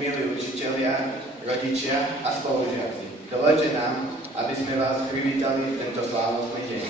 milí učitelia, rodičia a spolužiaci. Dovoľte nám, aby sme vás privítali v tento slávnostný deň.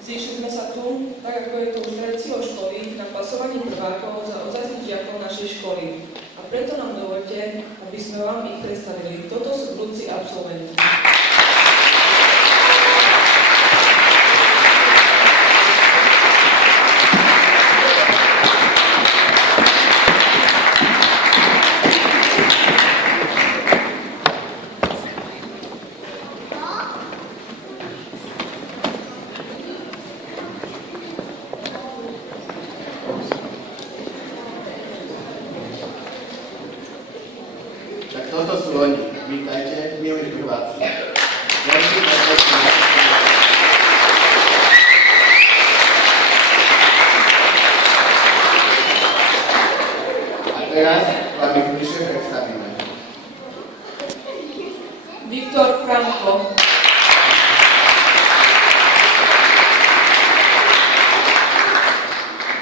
Zišli sme sa tu, tak ako je to už tradíciou školy, na pasovaní prvákov za odzajstných žiakov našej školy. A preto nám dovoľte, aby sme vám ich predstavili. Toto sú budúci absolventi. Toto sú oni. Vítajte, milí prváci. A teraz vám ich bližšie predstavíme. Viktor Franko.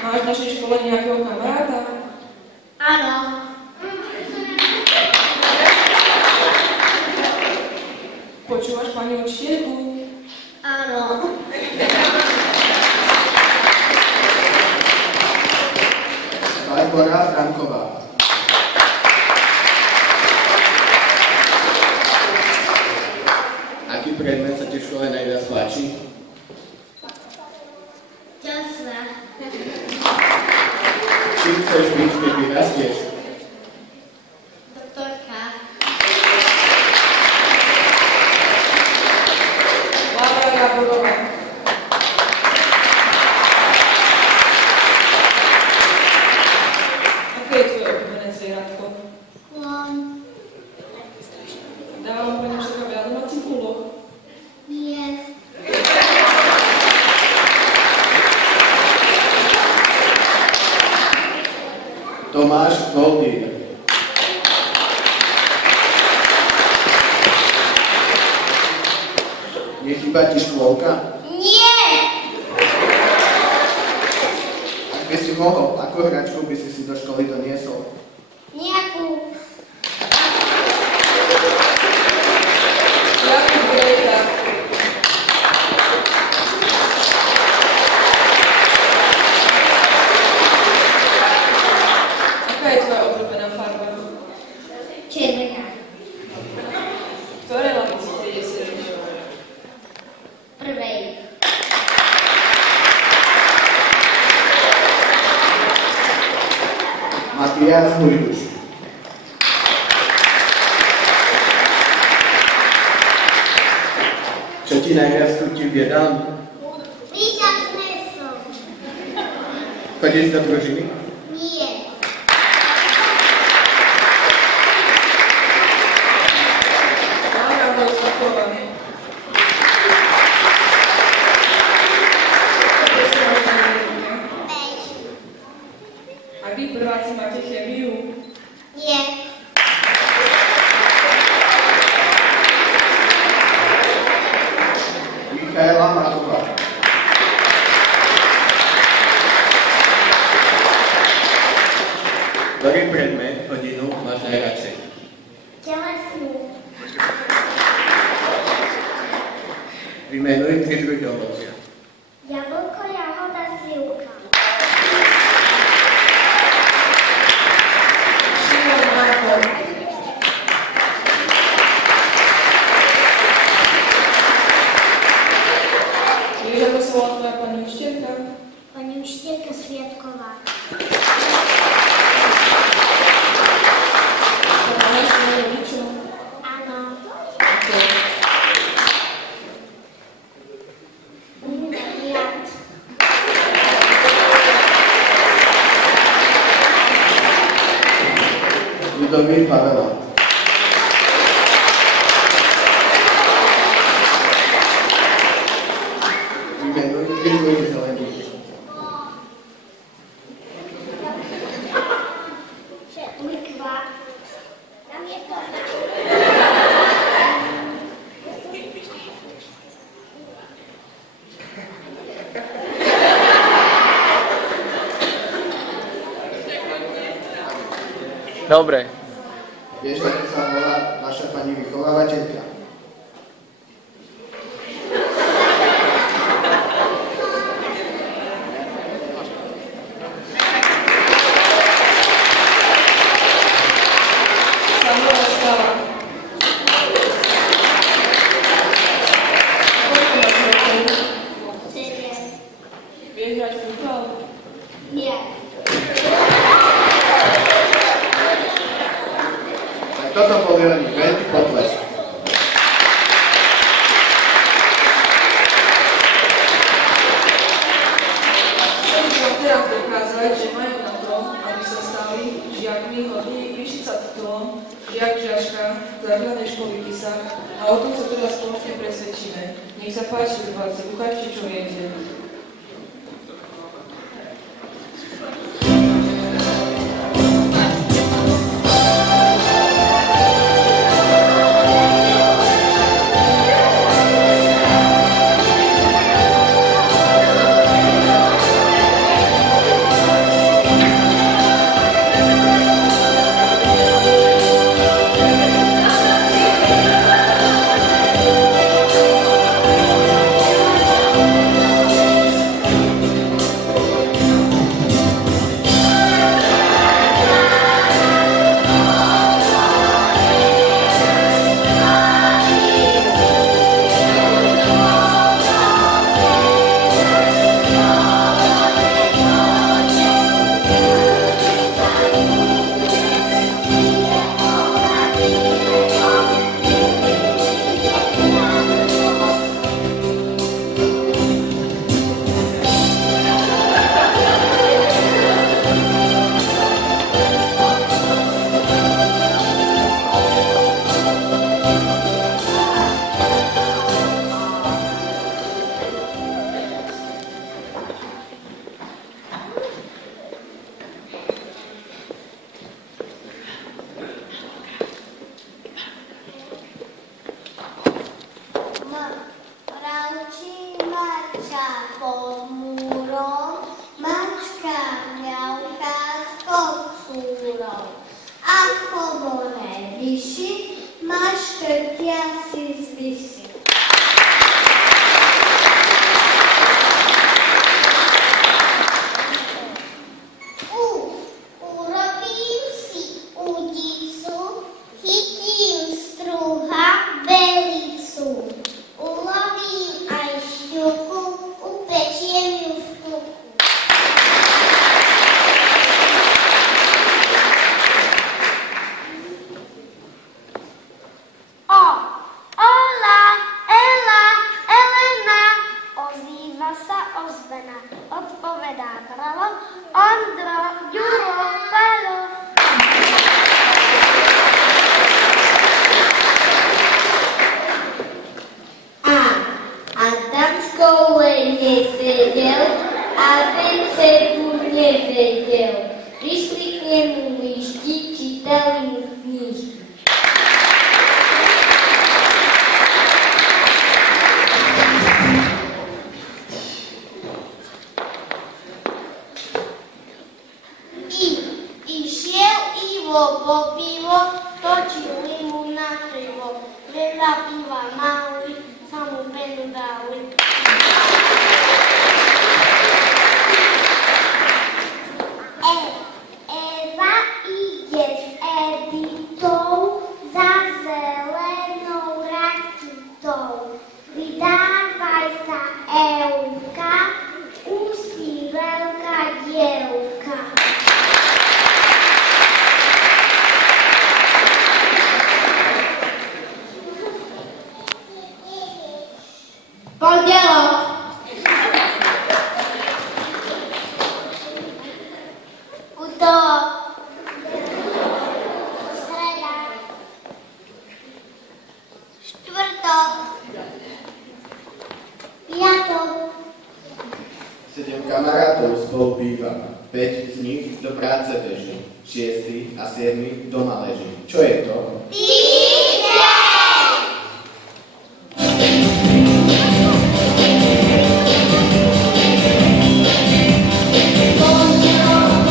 Máš v našej škole nejakého kamaráta? Áno. Počúvaš pani učiteľku? Áno. Barbora Franková. Aký predmet sa ti v škole najviac páči? Ďasná. Čím chceš byť, keď vyrastieš? Doktorka. Budova. Aké je tvoje obľúbené zvieratko? Klon. Dávam pani všetko veľa domácich úloh? Nie. Tomáš Goldík. Nechýba ti škôlka? Nie. Ak by si mohol, akú hračku by si do školy doniesol? Nejakú. Jakú grejta? Aká je tvoja obľúbená farba? Červená. Ktoré lavici triede sedíš? Prvej. Matias Hujduš. Čo ti najviac chutí v jedálni? Pizza s mesom. Chodíš do družiny? Nie. Mára Hojsvaková. A vy prváci máte chemiu? Nie. Michaela Matová. Ktorý predmet hodinu máš najradšej? Telesnú. Vymenuj 3 druhy ovocia. Jablko, jahoda, slivka. Šimon Marko. Vieš, ako sa volá tvoja pani učiteľka? Pani učiteľka Sviatková. Poznáš svojich rodičov? Áno. Ako? Viac. Ľudovít Pavela. Vymenuj 3 druhy zeleník. Likva. Tam je to. Dobre. Vieš, ako sa volá naša pani vychovávateľka? Samuela Skala. Koľko máš rokov? 7. Vieš hrať futbal? Nie. Tak toto bol veľmi veľký potlesk. Chcem vám teraz dokázať, že majú na to, aby sa stali žiakmi hodnými píšica titulom žiak žiačka základnej školy Kisák a o tom sa teda spoločne presvedčíme. Nech sa páči, diváci, ukážte, čo viete. Rančí mačka pod múrom, mačka mňauká s kocúrom. A v komore vyši, mačkrtia si zvisí. Urobím si udicu, chytím struha velicu. Ulovím aj šťuku, upečiem ju v tuku. Ola, Ela, Elena, ozýva sa ozvena. Odpovedá Bralo, Ondro, Ďuro, Palo. Adam v škole nesedel a veceru nevedel. Prišli k nemu líšti, čítali mu knižky. Išiel Ivo po pivo, točili mu na krivo. Veľa piva mali, sa mu veľu dali. Eva ide s Editou za zelenou rakitou. Vydávaj sa, Evka, už si veľká dievka. Pondelok. Utorok. Streda. Štvrtok. Piatok. 7 kamarátov spolu býva, 5 z nich do práce beží, 6 a 7 doma leží. Čo je to? Pondelok,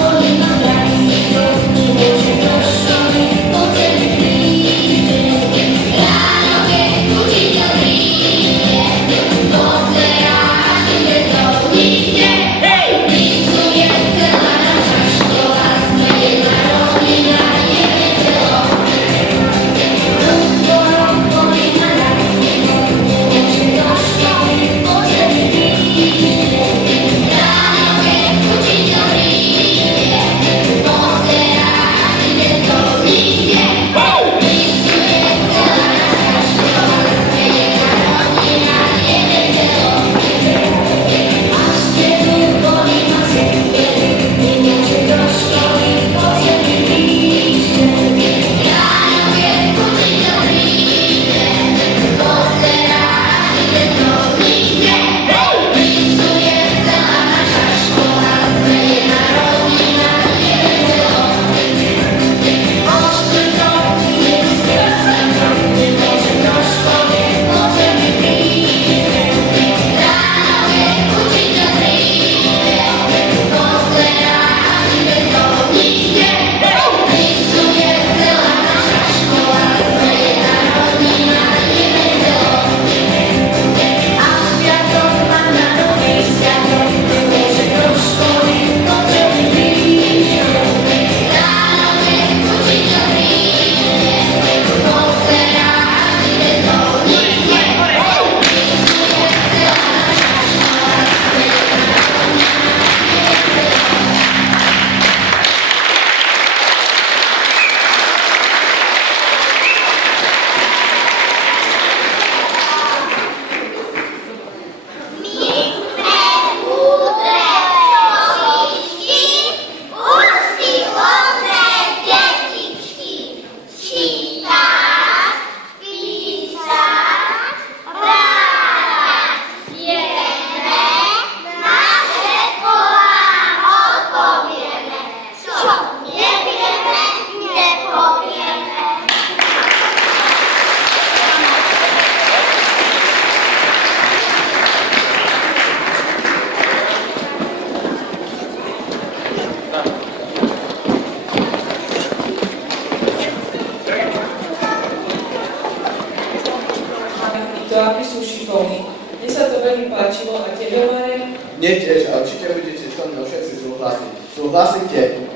Nie tiež, a určite budete so mnou všetci súhlasiť. Súhlasíte?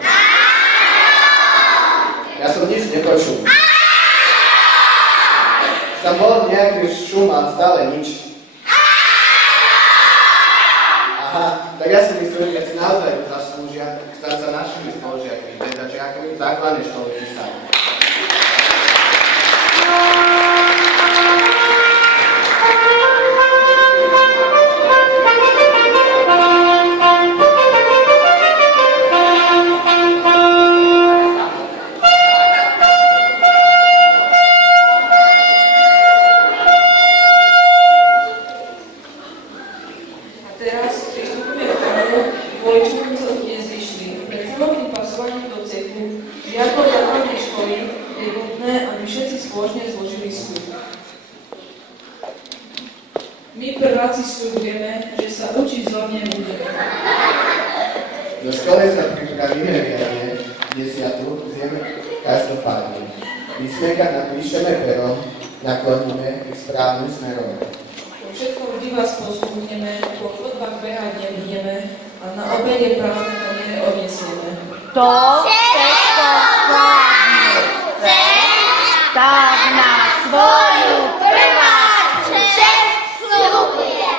Ja som nič nepočul. Tam bol nejaký šum a stále nič. Aha, tak ja si myslím, že si naozaj zaslúžia stať sa našimi spolužiakmi, teda žiakmi základnej školy Kysaň. My prváci sľubujeme, že sa učiť zorne budeme. Do školy sa pripravíme riadne, desiatu zjeme každopádne. Vysmiekať napíšeme perom, nakloníme ich správnym smerom. Po všetkom vždy vás posúdneme, po chodbách behať nebudeme a na obede prázdne neodnesieme. To všetko vládne chce, tak na svoju prváče sľubuje.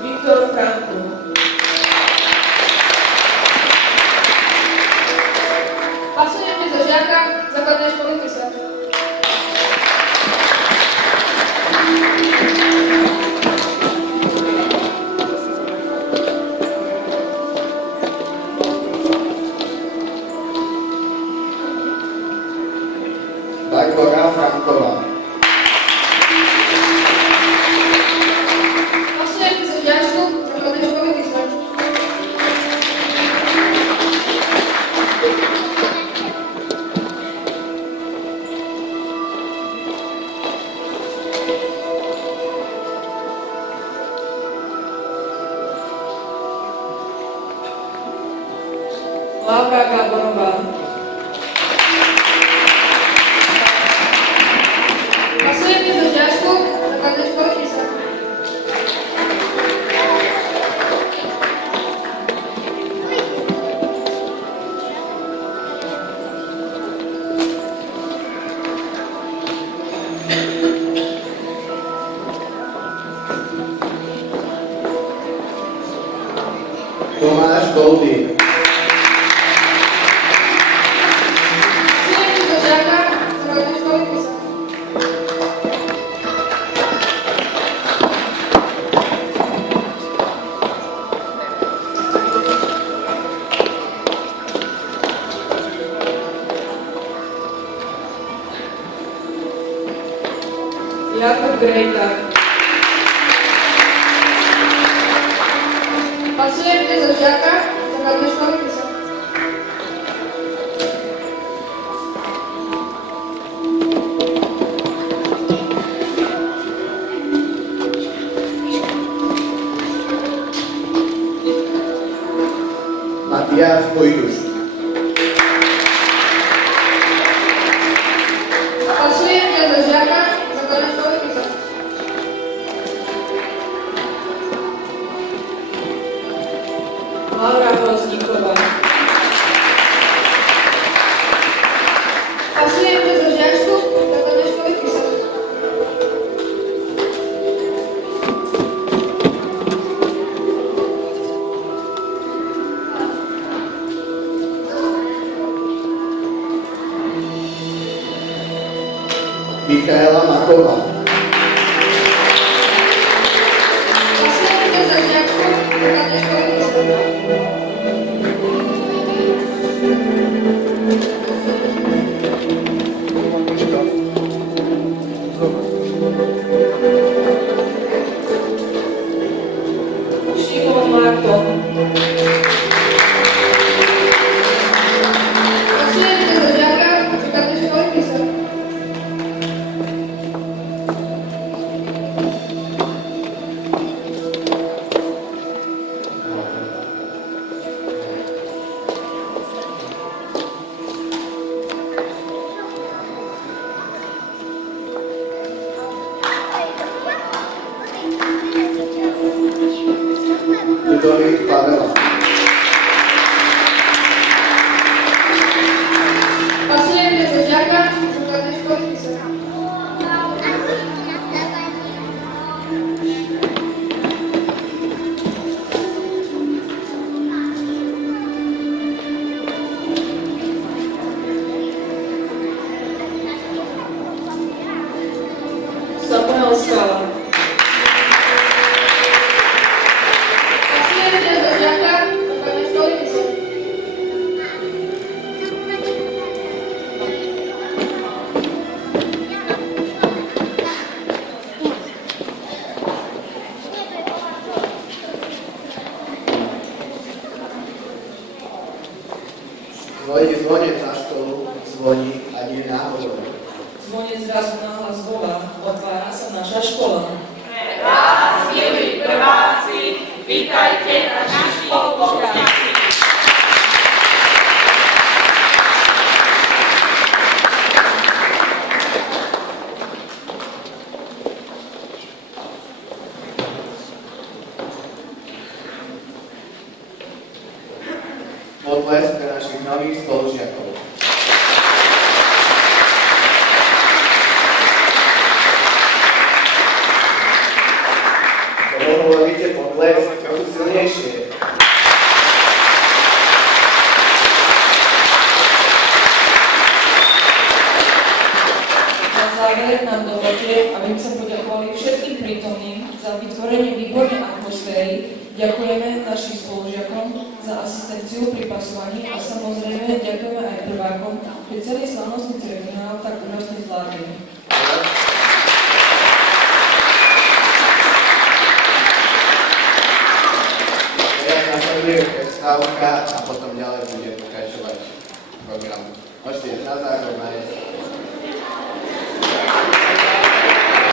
Viktor Frankl. Pasujeme za žiaka základnej školy Kysaň. Barbora Franková. Pasujeme za žiačku základnej školy Kysaň. Laura Gáborová. Pasujeme za žiačku základnej školy Kysaň. Tomáš Goldy. Pasujeme za žiaka základnej školy Kysaň. Jakub Grejka. Pasujeme za žiaka základnej školy Kysaň. Matiáš Pojduš. Pasujeme za žiaka základnej školy Kysaň. Laura Hrozníková. Pasujeme za žiačku základnej školy Kysaň. Ludovít Pavela. Pasujeme do žiaka základnej školy Písek. Samuel Skala. Pasujeme do žiaka základnej školy Písek. Zvonec na školu zvoní a nie náhodou. Zvonec zrazu nahlas volá, otvára sa naša škola. Pre vás, milí prváci, vítajte naši spolužiaci. Potlesk pre našich nových spolužiakov. Hovoríte potlesk trochu silnejšie. Na záver nám dovolte, aby sa poďakovali všetkým prítomným za vytvorenie výbornej atmosféry. Ďakujeme našim spolužiakom za asistenciu pri pasovaní a samozrejme ďakujeme aj prvákom, pri celý slavnostný ceremoniál tak úžasne zvládli. Teraz nasleduje prestávka a potom